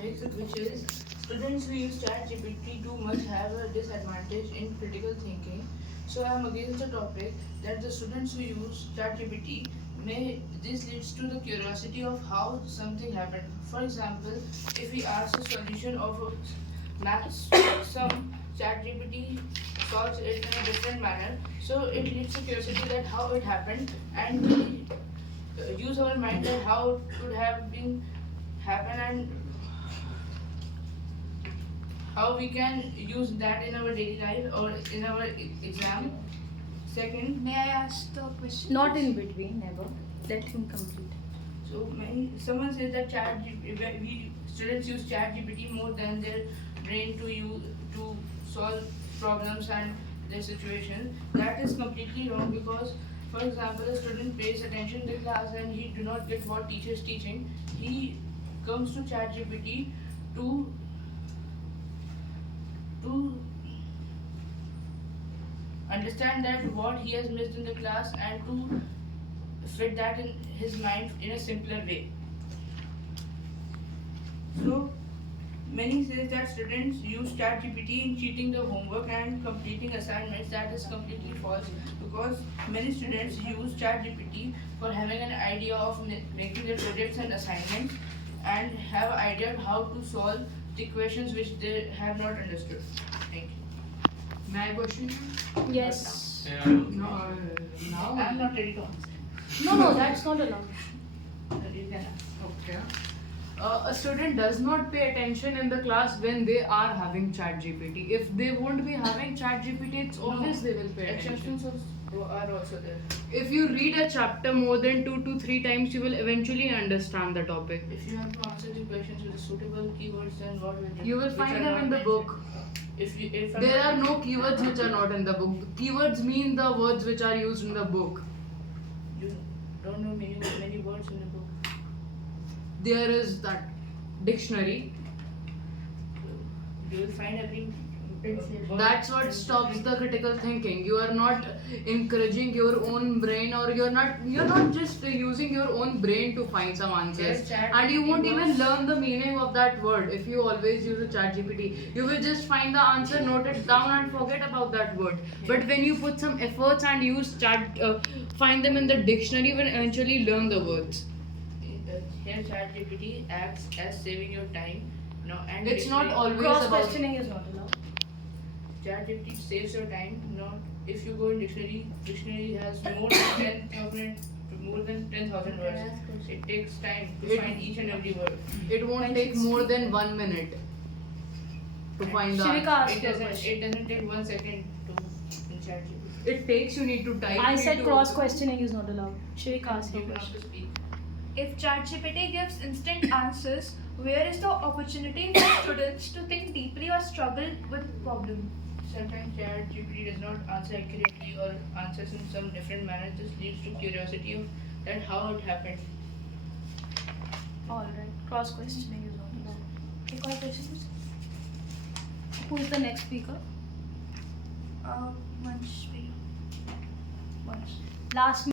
topic, which is students who use ChatGPT too much have a disadvantage in critical thinking. So I am against the topic that the students who use ChatGPT this leads to the curiosity of how something happened. For example, if we ask a solution of a maths sum, ChatGPT solves it in a different manner. So it leads to curiosity that how it happened, and we use our mind that how it could have been happen and how we can use that in our daily life or in our exam. Second, May I ask the question? Not in between, never. Let him complete. so someone says that we students use ChatGPT more than their brain to solve problems and their situation. That is completely wrong because, for example, a student pays attention to class and he do not get what teacher is teaching. He comes to ChatGPT to understand that what he has missed in the class and to fit that in his mind in a simpler way. So many say that students use ChatGPT in cheating the homework and completing assignments. That is completely false because many students use ChatGPT for having an idea of making their projects and assignments and have an idea of how to solve the questions which they have not understood. Thank you. My question? Yes. No, now? I am not ready to answer. No, that's not allowed. You can ask. Okay. A student does not pay attention in the class when they are having ChatGPT. If they won't be having ChatGPT, it's obvious they will pay attention. Exceptions are also there. If you read a chapter more than 2 to 3 times, you will eventually understand the topic. If you have to answer the questions with suitable keywords, then what will you do? You will Which find are them not in the mentioned. book. If I'm There not- are no keywords which are not in the book. Keywords mean the words which are used in the book. You don't know many words in the book. There is that dictionary. You will find every word. That's what stops the critical thinking. You are not encouraging your own brain, or you're not just using your own brain to find some answers. Yes, And you won't ChatGPT even works. learn the meaning of that word if you always use a ChatGPT. You will just find the answer, note it down, and forget about that word. But when you put some efforts and find them in the dictionary, you will eventually learn the words. Here ChatGPT acts as saving your time. No, and It's not always Cross about. questioning is not allowed. ChatGPT saves your time. Not if you go in dictionary has more than 10,000 words. It takes time to find each and every word. It won't take more than 1 minute to find the Shivika, answer. ask your question. It doesn't take 1 second to in ChatGPT. It takes, you need to type. I you said need to- cross questioning is not allowed. Shivika, ask You your can have question. to speak. If ChatGPT gives instant answers, where is the opportunity for students to think deeply or struggle with problem? Sometimes ChatGPT does not answer accurately or answers in some different manner. This leads to curiosity of that how it happened. Alright, cross questioning is not allowed. Any more questions? Who is the next speaker? Manshvi. Last